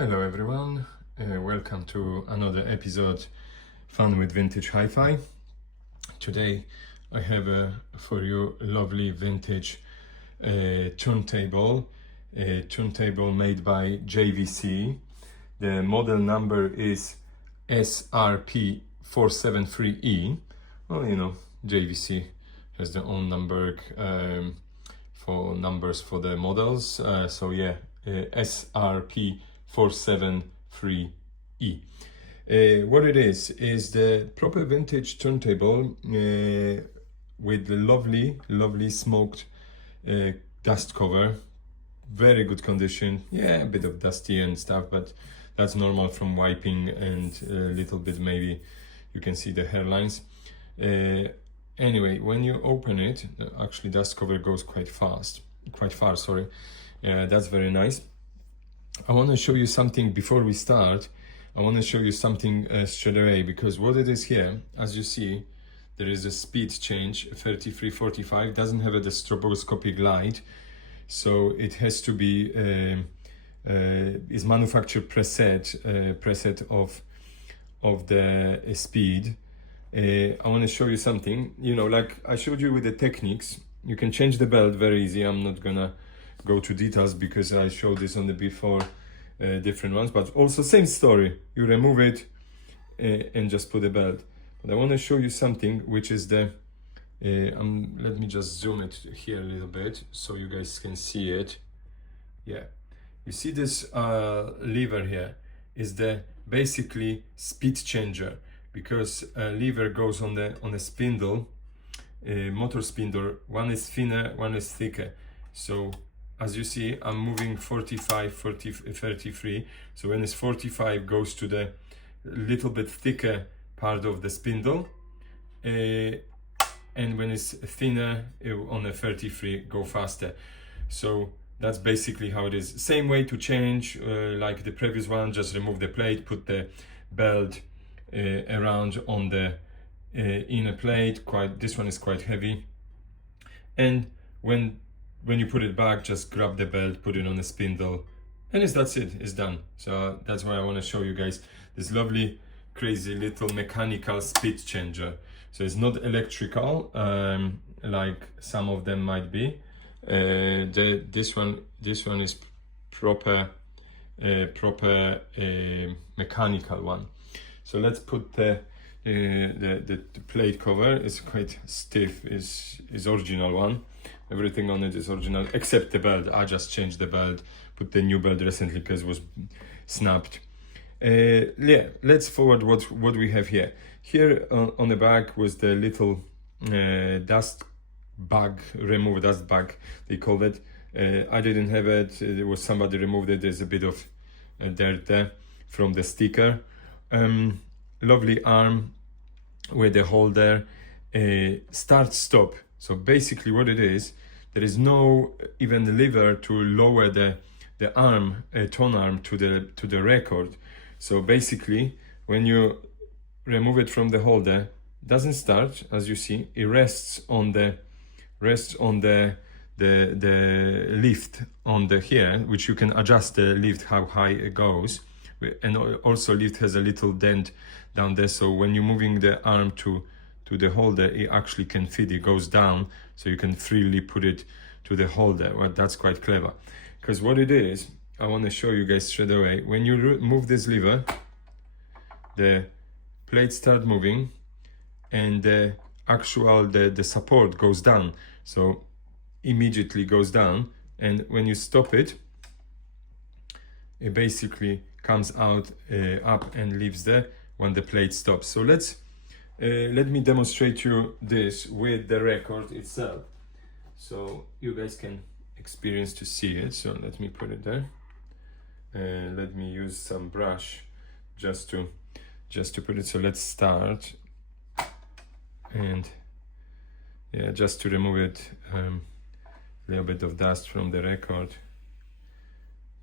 Hello everyone, welcome to another episode Fun with Vintage Hi-Fi. Today I have for you a lovely vintage turntable made by JVC. The model number is SRP-473. Well, you know, JVC has their own number for numbers for the models, so yeah, SRP-473E. What it is the proper vintage turntable with the lovely smoked dust cover, very good condition. Yeah, a bit of dusty and stuff, but that's normal from wiping, and a little bit maybe you can see the hairlines. Anyway, when you open it, actually dust cover goes quite far, sorry. That's very nice. I want to show you something before we start. I want to show you something straight away, because what it is here, as you see, there is a speed change, 33-45, doesn't have the stroboscopic light, so it has to be is manufactured preset of the speed. I want to show you something, you know, like I showed you with the techniques. You can change the belt very easy. I'm not gonna go to details because I showed this on the before different ones, but also same story. You remove it and just put the belt. But I want to show you something which is the let me just zoom it here a little bit so you guys can see it. Yeah, you see this lever here is the basically speed changer, because a lever goes on the spindle, motor spindle. One is thinner, one is thicker. So as you see, I'm moving 45, 40, 33. So when it's 45, goes to the little bit thicker part of the spindle. And when it's thinner, on the 33, go faster. So that's basically how it is. Same way to change, like the previous one, just remove the plate, put the belt around on the inner plate. This one is quite heavy. And when you put it back, just grab the belt, put it on the spindle, and that's it, it's done. So that's why I want to show you guys this lovely, crazy little mechanical speed changer. So it's not electrical, like some of them might be. This one is proper mechanical one. So let's put the plate cover. Is quite stiff, is original one. Everything on it is original except the belt. I just changed the belt, put the new belt recently because it was snapped. Yeah, let's forward what we have here. Here on the back was the little dust bag, remove dust bag they called it. I didn't have it. It was somebody removed it. There's a bit of dirt there from the sticker. Lovely arm with the holder, start stop. So basically what it is, there is no even lever to lower the arm, tone arm to the record. So basically when you remove it from the holder, doesn't start, as you see. It rests on the lift on the here, which you can adjust the lift how high it goes, and also lift has a little dent down there, so when you're moving the arm to the holder, it actually can fit, it goes down, so you can freely put it to the holder. Well, that's quite clever, because what it is, I want to show you guys straight away. When you move this lever, the plate start moving, and the actual the support goes down, so immediately goes down, and when you stop it, it basically comes out up and leaves there when the plate stops. So let me demonstrate you this with the record itself, so you guys can experience to see it. So let me put it there. Let me use some brush just to put it. So let's start, and yeah, just to remove it, a little bit of dust from the record.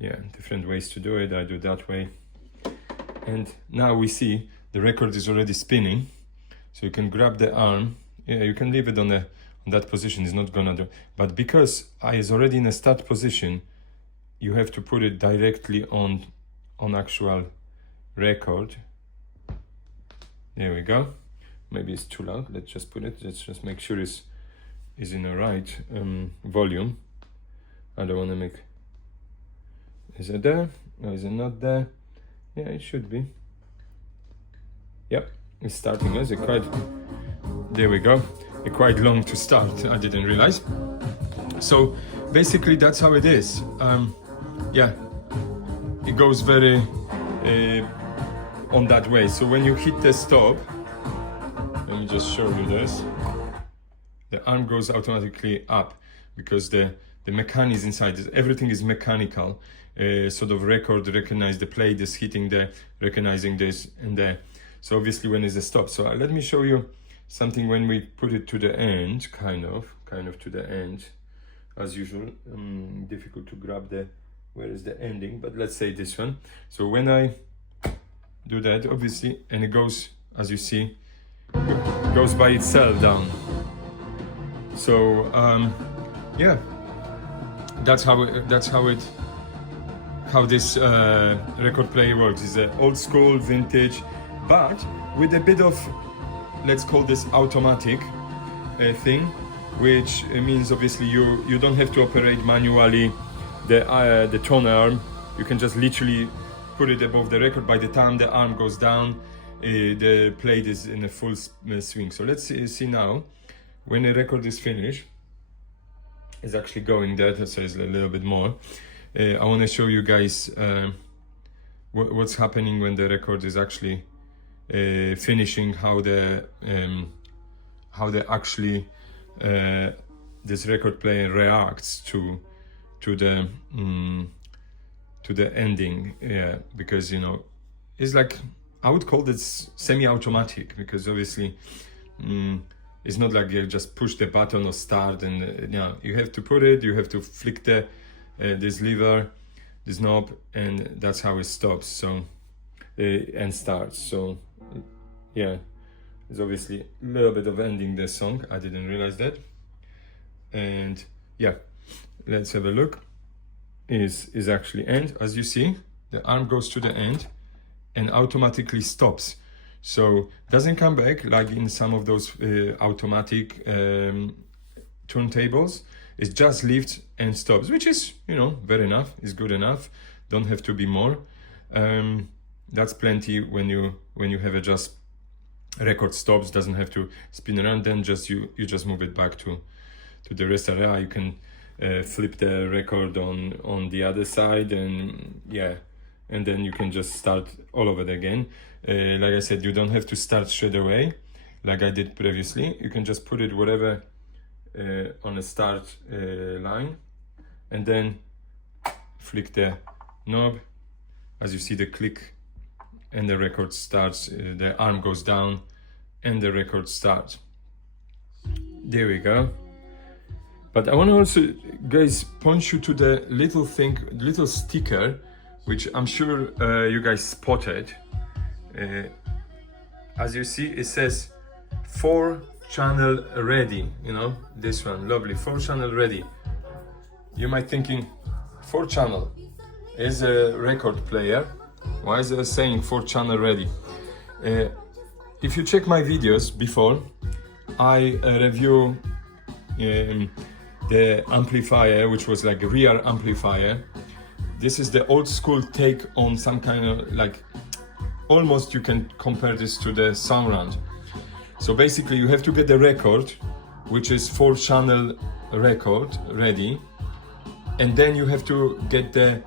Yeah, different ways to do it. I do that way, and now we see the record is already spinning. So you can grab the arm. Yeah, you can leave it on that position. It's not gonna do. But because I is already in a start position, you have to put it directly on on actual record. There we go. Maybe it's too loud. Let's just put it. Let's just make sure it's in the right volume. I don't want to make. Is it there? No, is it not there? Yeah, it should be. Yep, it's starting. Is it quite? There we go. It's quite long to start. I didn't realize. So basically, that's how it is. Yeah, it goes very on that way. So when you hit the stop, let me just show you this. The arm goes automatically up because the mechanism inside, everything is mechanical. Sort of record, recognize the plate is hitting there, recognizing this and there. So obviously when it's a stop. So let me show you something when we put it to the end, kind of to the end, as usual. Difficult to grab where is the ending, but let's say this one. So when I do that, obviously, and it goes, as you see, goes by itself down. So yeah, that's how this record player works. It's an old school, vintage, but with a bit of, let's call this automatic thing, which means obviously you don't have to operate manually the tone arm. You can just literally put it above the record. By the time the arm goes down, the plate is in a full swing. So let's see now, when the record is finished, it's actually going there, so it's a little bit more. I want to show you guys what's happening when the record is actually finishing, how actually this record player reacts to the ending. Yeah, because it's like, I would call this semi-automatic, because obviously it's not like you just push the button or start and you have to put it, you have to flick this lever, this knob, and that's how it stops. So and starts. So yeah, it's obviously a little bit of ending the song. I didn't realize that. And yeah, let's have a look. Is actually end. As you see, the arm goes to the end and automatically stops. So doesn't come back like in some of those automatic turntables. It just lifts and stops, which is, very enough. It's good enough. Don't have to be more. That's plenty when you have a just record stops. Doesn't have to spin around. Then you just move it back to the rest area. You can flip the record on the other side, and yeah, and then you can just start all over again. Like I said, you don't have to start straight away like I did previously. You can just put it wherever on a start line, and then flick the knob. As you see, the click and the record starts, the arm goes down and the record starts. There we go. But I want to also, guys, point you to the little sticker, which I'm sure you guys spotted. As you see, it says 4-channel ready. This one, lovely, 4-channel ready. You might thinking, 4-channel is a record player. Why is it saying 4-channel ready? If you check my videos before, I review the amplifier, which was like a rear amplifier. This is the old school take on some kind of like, almost you can compare this to the surround. So basically you have to get the record, which is 4-channel record ready, and then you have to get the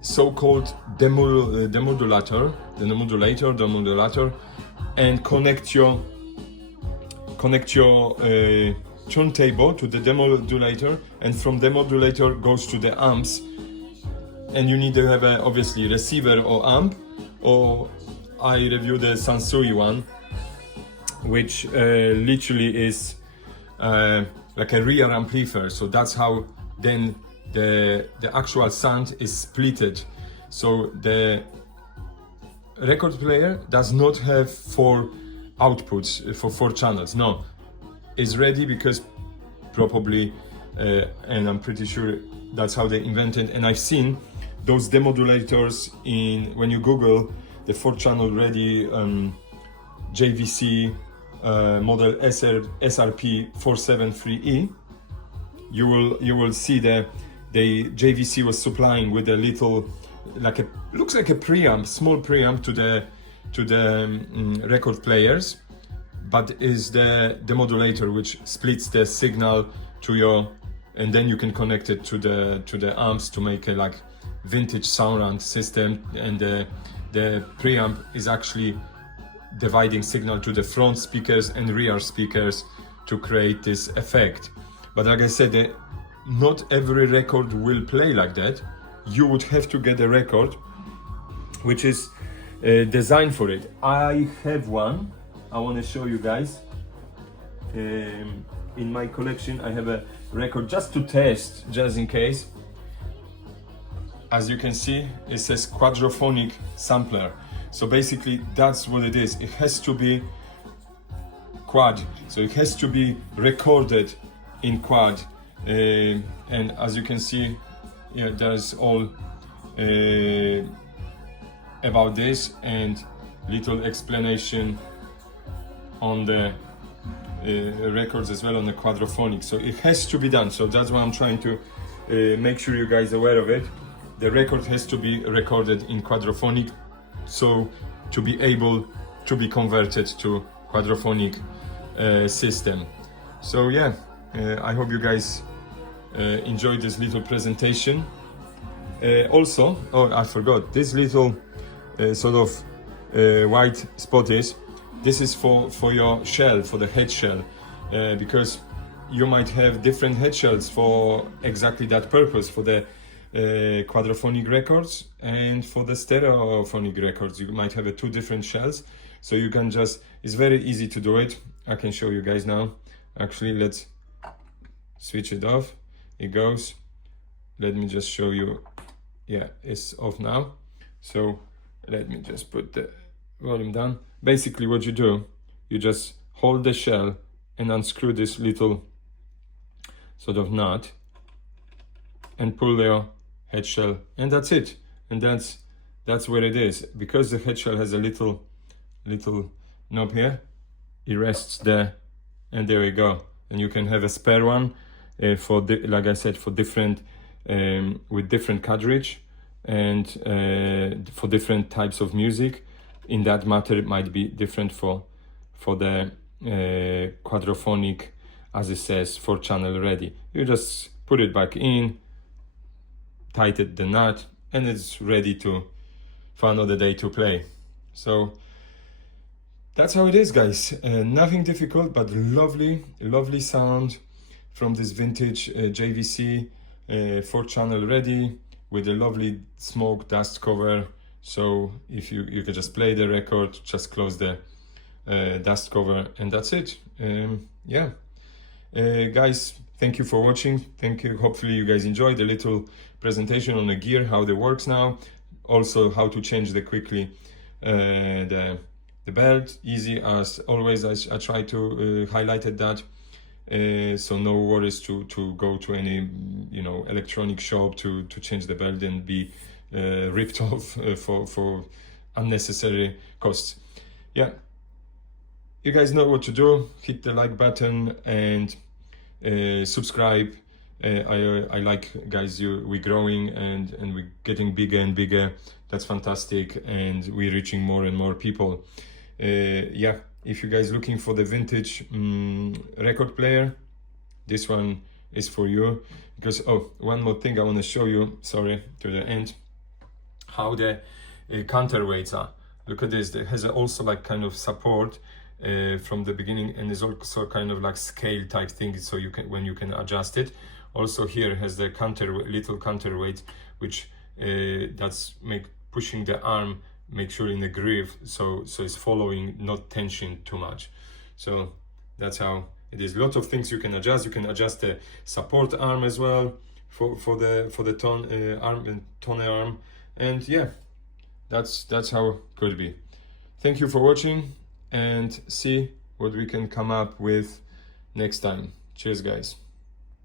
so-called demodulator, and connect your turntable to the demodulator, and from demodulator goes to the amps, and you need to have obviously receiver or amp, or I review the Sansui one, which literally is like a rear amplifier. So that's how then the actual sound is splitted. So the record player does not have 4 outputs for 4 channels. No, it's ready because probably, and I'm pretty sure that's how they invented. And I've seen those demodulators when you Google the 4-channel ready JVC model SRP-473 you will see the JVC was supplying with a little, looks like a preamp, small preamp to the record players, but is the demodulator which splits the signal to your, and then you can connect it to the amps to make a like vintage sound system, and the preamp is actually dividing signal to the front speakers and rear speakers to create this effect. But like I said, not every record will play like that. You would have to get a record which is designed for it. I have one, I want to show you guys. In my collection I have a record just to test, just in case. As you can see, it says Quadrophonic sampler. So basically that's what it is. It has to be quad, so it has to be recorded in quad. And as you can see, yeah, there's all about this and little explanation on the records as well, on the Quadrophonic. So it has to be done. So that's why I'm trying to make sure you guys are aware of it. The record has to be recorded in Quadrophonic, so to be able to be converted to Quadrophonic system. So yeah, I hope you guys enjoyed this little presentation. Also, oh, I forgot, this little sort of white spot this is for your shell, for the head shell, because you might have different head shells for exactly that purpose, for the Quadrophonic records and for the stereophonic records. You might have two different shells, so you can just, it's very easy to do it. I can show you guys now. Actually, let's switch it off. It goes. Let me just show you. Yeah, it's off now. So let me just put the volume down. Basically what you do, you just hold the shell and unscrew this little sort of nut and pull your head shell, and that's it. And that's where it is. Because the head shell has a little knob here, it rests there, and there we go. And you can have a spare one for like I said, for different with different cartridge and for different types of music. In that matter, it might be different for the Quadrophonic, as it says, 4-channel ready. You just put it back in, tighten the nut, and it's ready for another day to play. So that's how it is, guys. Nothing difficult, but lovely sound from this vintage JVC 4-channel ready with a lovely smoke dust cover. So if you can just play the record, just close the dust cover, and that's it. Yeah, guys, thank you for watching. Thank you. Hopefully you guys enjoyed the little presentation on the gear, how it works now. Also how to change quickly the belt. Easy as always. I try to highlight that. So no worries to go to any electronic shop to change the belt and be ripped off for unnecessary costs. Yeah, you guys know what to do. Hit the like button and subscribe. I like, guys, we're growing and we're getting bigger and bigger. That's fantastic, and we're reaching more and more people. Yeah, if you guys looking for the vintage record player, this one is for you. Because one more thing I want to show you, sorry, to the end, how the counterweights are. Look at this. It has also like kind of support from the beginning, and is also kind of like scale type thing, so you can, when you can adjust it. Also here has the little counterweight, which that's pushing the arm, make sure in the groove, so it's following, not tension too much. So that's how it is. Lots of things you can adjust. You can adjust the support arm as well for the tone arm and toner arm, and yeah, that's how it could be. Thank you for watching, and see what we can come up with next time. Cheers, guys.